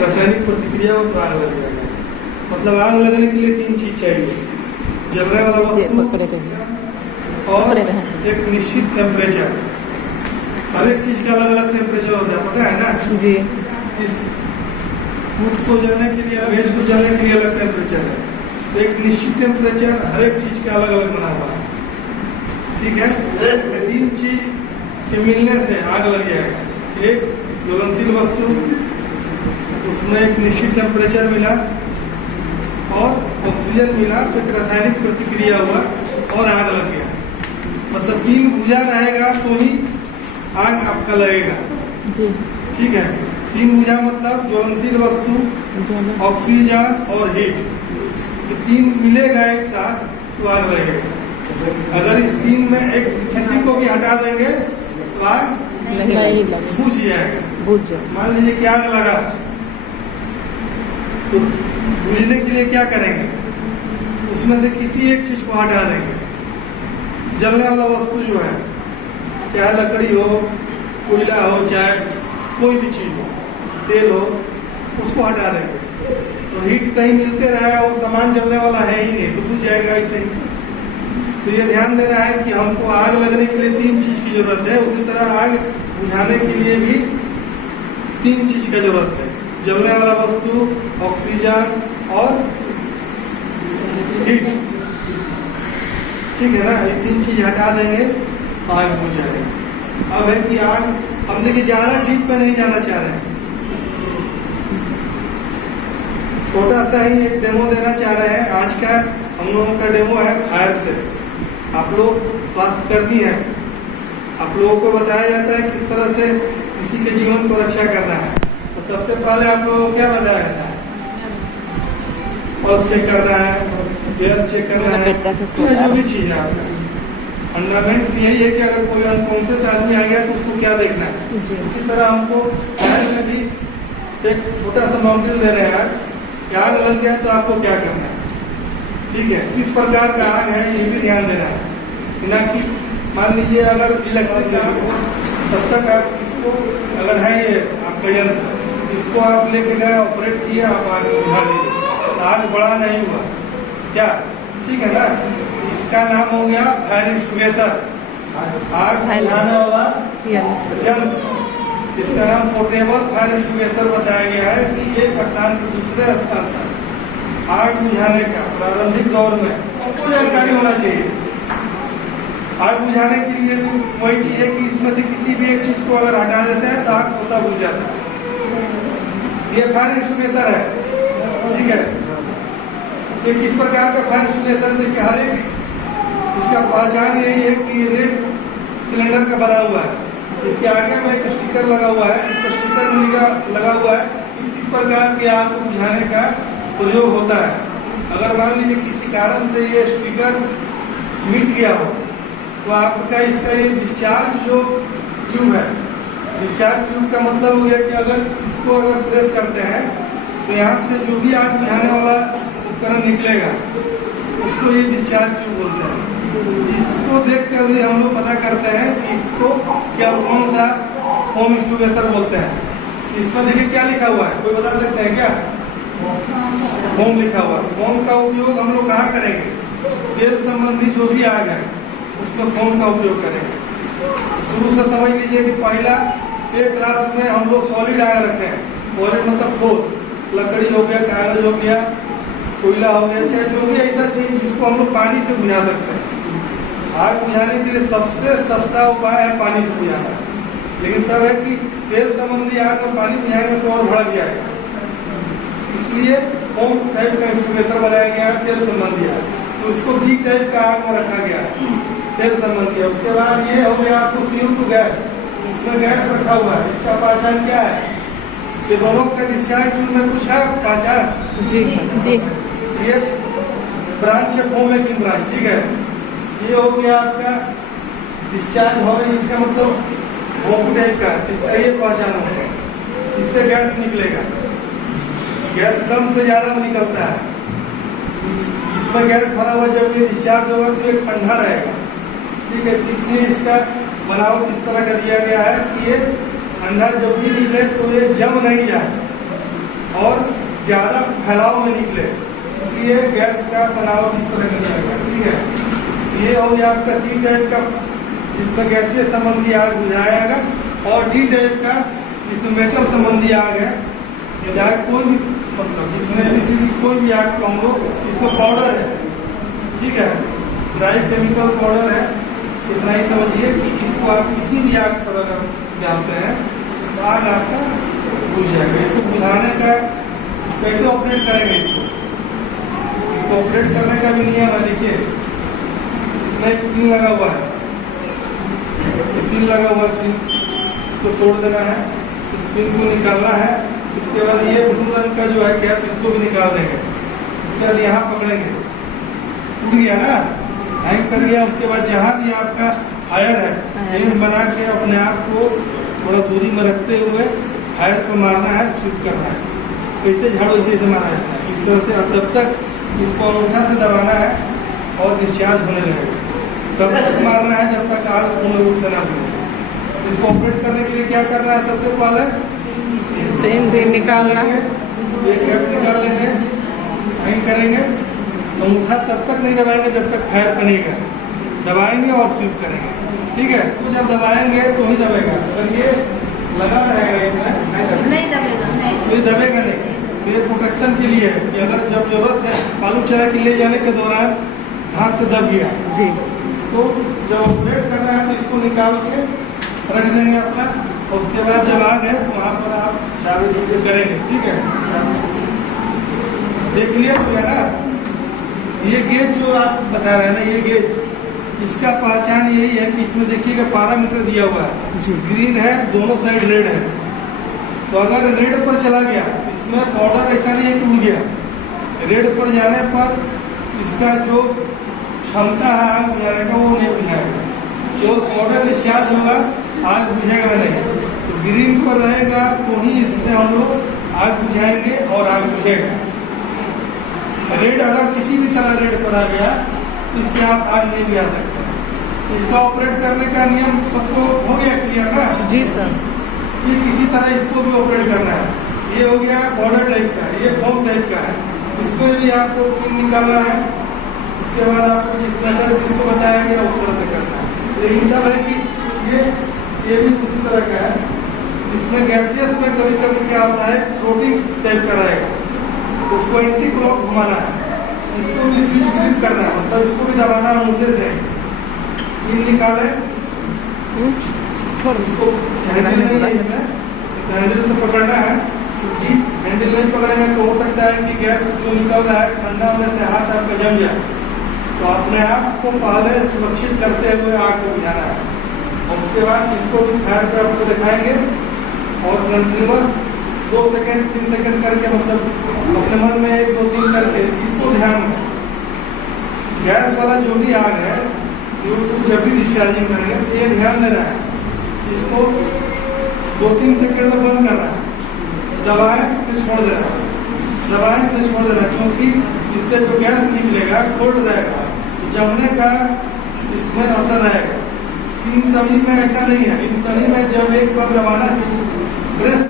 रासायनिक प्रतिक्रिया हो तो आग लग जाएगा। मतलब आग लगने के लिए 3 चीज चाहिए, जलने वाला वस्तु और एक निश्चित टेम्परेचर। हर एक चीज का अलग अलग टेम्परेचर होता है, पता है ना जी। इस फूड को जलने के लिए, वेज को जलने के लिए अलग टेम्परेचर है, तो एक निश्चित टेम्परेचर हर एक चीज का अलग अलग बना हुआ है, ठीक है। 3 चीज के मिलने से आग लग जाएगा। एक ज्वलनशील वस्तु, उसमें एक निश्चित टेम्परेचर मिला और ऑक्सीजन मिला, तो एक रासायनिक प्रतिक्रिया हुआ और आग लग गया। मतलब 3 भुजा रहेगा तो ही आग आपका लगेगा, ठीक है। 3 भुजा मतलब ज्वलनशील वस्तु, ऑक्सीजन और हीट, ये 3 मिलेगा एक साथ तो आग लगेगा। अगर इस 3 में एक किसी को भी हटा देंगे तो आग बुझ जाएगा। मान लीजिए कि आग लगा, तो बुझने के लिए क्या करेंगे, उसमें से किसी एक चीज को हटा देंगे। जलने वाला वस्तु जो है, चाहे लकड़ी हो, कोयला हो, चाहे कोई भी चीज हो, तेल हो, उसको हटा देंगे तो हीट कहीं मिलते रहा, वो सामान जलने वाला है ही नहीं, तो बुझ जाएगा ऐसे ही। तो ये ध्यान देना है कि हमको आग लगने के लिए 3 चीज की जरूरत है, उसी तरह आग बुझाने के लिए भी 3 चीज का जरूरत है, जलने वाला वस्तु, ऑक्सीजन और हीट, ठीक है ना। ये 3 चीज हटा देंगे आग बुझ जाएगा। अब है कि आग, हम देखिए ज्यादा डीप पे नहीं जाना चाह रहे हैं, छोटा सा ही एक डेमो देना चाह रहे हैं। आज का हम लोगों का डेमो है फायर से। आप लोग स्वास्थ्यकर्मी हैं, आप लोगों को बताया जाता है किस तरह से किसी के जीवन को रक्षा करना है। तो सबसे पहले आप लोगों को क्या बताया जाता है, पल्स चेक करना है, एयर चेक करना है, जो भी चीज है आपका फंडामेंट यही है कि अगर कोई अनकॉन्शियस आदमी आ गया तो उसको क्या देखना है। उसी तरह हमको फायर में भी एक छोटा सा मॉड्यूल दे रहे हैं कि आग लग जाए तो आपको क्या करना है, ठीक है। किस प्रकार का आग है ये भी ध्यान देना है, बिना कि मान लीजिए अगर इलेक्ट्रिक आग हो, तब तक आप इसको, अगर है ये आपका यंत्र, इसको आप लेके गए, ऑपरेट किए, आप आग बुझा लीजिए, आग बड़ा नहीं हुआ क्या, ठीक है ना। इसका नाम हो गया फायर एक्सटिंग्विशर, आग बुझाने वाला यंत्र। इसका नाम पोर्टेबल फायर एक्सटिंग्विशर बताया गया है कि एक स्थान से दूसरे स्थान तक आग बुझाने का प्रारंभिक दौर में आपको जानकारी होना चाहिए। आग बुझाने के लिए भी वही चीज है कि इसमें से किसी भी एक चीज को अगर हटा देते हैं तो आग स्वतः बुझ जाता है। ये फायर एक्सटिंग्विशर है, ठीक है। ये किस प्रकार का फायर एक्सटिंग्विशर, देखिए हर एक इसका पहचान यही है कि रेड सिलेंडर का बना हुआ है, इसके आगे में एक स्टिकर लगा हुआ है, इस स्टिकर में लगा हुआ है कि किस प्रकार की आग को बुझाने का प्रयोग होता है। अगर मान लीजिए किसी कारण से ये स्टिकर मिट गया हो तो आपका इसका ये डिस्चार्ज जो ट्यूब है, डिस्चार्ज ट्यूब का मतलब हो गया कि अगर इसको अगर प्रेस करते हैं तो यहाँ से जो भी आग बुझाने वाला उपकरण निकलेगा उसको ये डिस्चार्ज ट्यूब बोलते हैं। इसको देख कर भी हम लोग पता करते हैं कि इसको क्या, कौन सा होम एक्सटिंग्विशर बोलते हैं। इसमें देखिए क्या लिखा हुआ है, कोई बता सकते हैं क्या, होम लिखा हुआ। होम का उपयोग हम लोग कहाँ करेंगे, तेल संबंधी जो भी आग है उसमें फोम का उपयोग करेंगे। शुरू से समझ लीजिए कि पहला एक क्लास में हम लोग सॉलिड आग रखे हैं, सॉलिड मतलब ठोस, लकड़ी हो गया, कागज हो गया, कोयला हो गया, चाहे जो भी ऐसा चीज जिसको हम लोग पानी से बुझा सकते हैं। आग बुझाने के लिए सबसे सस्ता उपाय है पानी से बुझाना, लेकिन तब है कि तेल संबंधी आग में पानी बुझाएंगे तो और भड़क जाएगा, इसलिए फोम टाइप का एक्सटिंग्विशर बनाया गया है तेल संबंधी आग, तो इसको बी टाइप का आग में रखा गया है तेल संबंधी। उसके बाद ये हो गया आपको CO2 गैस, इसमें गैस रखा हुआ है, इसका पहचान क्या है, ये दोनों का डिस्चार्ज ट्यूब में कुछ है पहचान, जी जी, ये ब्रांच है फोम मेकिंग ब्रांच, ठीक है। ये हो गया आपका डिस्चार्ज हो रही, इसका मतलब फोम टाइप का, इसका ये पहचान होगा, इससे गैस निकलेगा, गैस कम से ज्यादा में निकलता है। इसमें गैस भरा हुआ जब ये डिस्चार्ज होगा तो ये ठंडा रहेगा, ठीक है। इसलिए इसका बनावट इस तरह का दिया गया है कि ये ठंडा जब भी निकले तो ये जम नहीं जाए, और ज़्यादा फैलाव में निकले, इसलिए गैस का बनावट इस तरह का जाएगा। ठीक है, ये हो गया आपका सी टाइप का, जिसमें गैसीय संबंधी आग बुझाएगा, और डी टाइप का जिसमें मेटल संबंधी आग है, चाहे कोई भी मतलब जिसमें एबीसीडी कोई भी आग कम लो, इसमें पाउडर है। ठीक है, ड्राई केमिकल पाउडर है। इतना ही समझिए कि इसको आप किसी भी आग पर अगर डालते हैं तो आग आपका बुझ जाएगा। इसको बुझाने का कैसे ऑपरेट करेंगे, इसको ऑपरेट करने का भी नियम है। देखिए इसमें एक पिन लगा हुआ है, सील लगा हुआ है, इसको तोड़ देना है, इस पिन को निकालना है। इसके बाद ये ब्लू रंग का जो है कैप, इसको भी निकाल देंगे। इसके बाद यहाँ पकड़ेंगे, टूट गया ना, हैंग कर गया। उसके बाद जहाँ भी आपका फायर है, एम बना के अपने आप को थोड़ा दूरी में रखते हुए फायर को मारना है, स्विप करना है। कैसे झाड़ू ऐसे मारा जाता है, इस तरह से। अब तब तक इसको अंगूठा से दबाना है और डिस्चार्ज होने लगेगा। तब तक मारना है जब तक आग पूर्ण रूप से ना बने। इसको ऑपरेट करने के लिए क्या करना है, सबसे पहले पिन भी निकालना है, ये कैप निकाल लेंगे, हैंग करेंगे। अंगूठा तब तक नहीं दबाएंगे जब तक फायर बनेगा, दबाएंगे और स्वीप करेंगे। ठीक है, तो जब दबाएंगे तो ही दबेगा। अगर ये लगा रहेगा इसमें नहीं दबेगा, तो ये दबेगा नहीं। तो ये प्रोटेक्शन के लिए है कि अगर जब जरूरत है आलू चला के ले जाने के दौरान हाथ तो दब गया जी, तो जब ऑपरेट करना है तो इसको निकाल के रख देंगे अपना, और उसके बाद जब आ गए तो वहाँ पर आप करेंगे। ठीक है, ये क्लियर हो गया ना। ये गेज जो आप बता रहे हैं ना, ये गेज, इसका पहचान यही है कि इसमें देखिएगा पैरामीटर दिया हुआ है, ग्रीन है, दोनों साइड रेड है। तो अगर रेड पर चला गया, इसमें पाउडर ऐसा नहीं है कि उड़ गया। रेड पर जाने पर इसका जो क्षमता है आग बुझाने का वो नहीं बुझाएगा, तो पाउडर डिस्चार्ज होगा, आग बुझेगा नहीं। तो ग्रीन पर रहेगा तो ही इसमें हम लोग आग बुझाएंगे और आग बुझेगा। रेड अगर किसी भी तरह रेड पर आ गया तो इससे आप आग नहीं बुझा सकते। इसका ऑपरेट करने का नियम सबको हो गया क्लियर ना? जी सर। ये किसी तरह इसको भी ऑपरेट करना है। ये हो गया पाउडर टाइप का, ये फॉर्म टाइप का है, इसमें भी आपको पिन निकालना है। उसके बाद आपको जिस मेथड से इसको बताया गया उस तरह से करना है। लेकिन जब है कि ये भी उसी तरह का है। इसमें गैसियस में कभी कभी क्या होता है, फ्लोटिंग टाइप का रहेगा, उसको एंटी क्लॉक घुमाना है, इसको भी स्विच ग्रिप करना है, मतलब इसको भी दबाना है मुझे से। पिन निकाले, इसको हैंडल नहीं है इसमें, हैंडल तो पकड़ना है, क्योंकि हैंडल नहीं पकड़ेंगे तो हो सकता है कि गैस जो निकल रहा है ठंडा होने से हाथ आपका जम जाए। तो अपने आप को पहले सुरक्षित करते हुए आग को बुझाना है, और उसके बाद इसको भी फायर पे आपको दिखाएंगे, और कंटिन्यूअस 2 सेकंड 3 सेकंड करके, मतलब अपने मन में 1 2 3 करके इसको ध्यान में। गैस वाला जो भी आग है जब भी डिस्चार्जिंग करेंगे तो ये ध्यान देना है, इसको 2-3 सेकंड में बंद करना है, दबाएं फिर छोड़ देना, दबाएं फिर छोड़ देना, क्योंकि इससे जो गैस निकलेगा कोल्ड रहेगा, जमने का इसमें असर रहेगा। इन सभी में ऐसा नहीं है, इन सभी में जब एक बार दबाना प्रेस